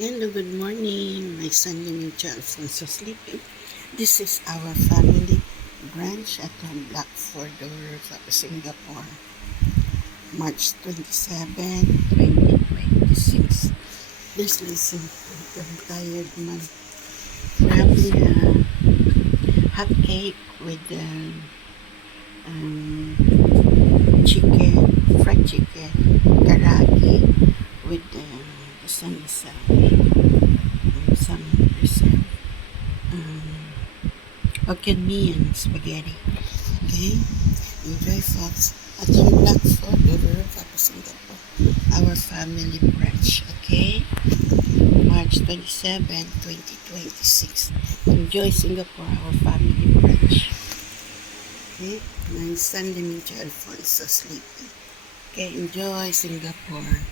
Hello, good morning. My son Yunicha Alfonso sleeping. This is our family branch at Blackford, Singapore. March 27, 2026. Let's listen to the tired man. Probably hot cake with chicken, fried chicken, karagi with some reserve Hokkien spaghetti. Okay? Enjoy, folks. At yung Blackford, Singapore. Our family brunch. Okay? March 27, 2026. Enjoy Singapore, our family brunch. Okay? My son, Dimitri Alfonso, sleeping. Okay, enjoy Singapore.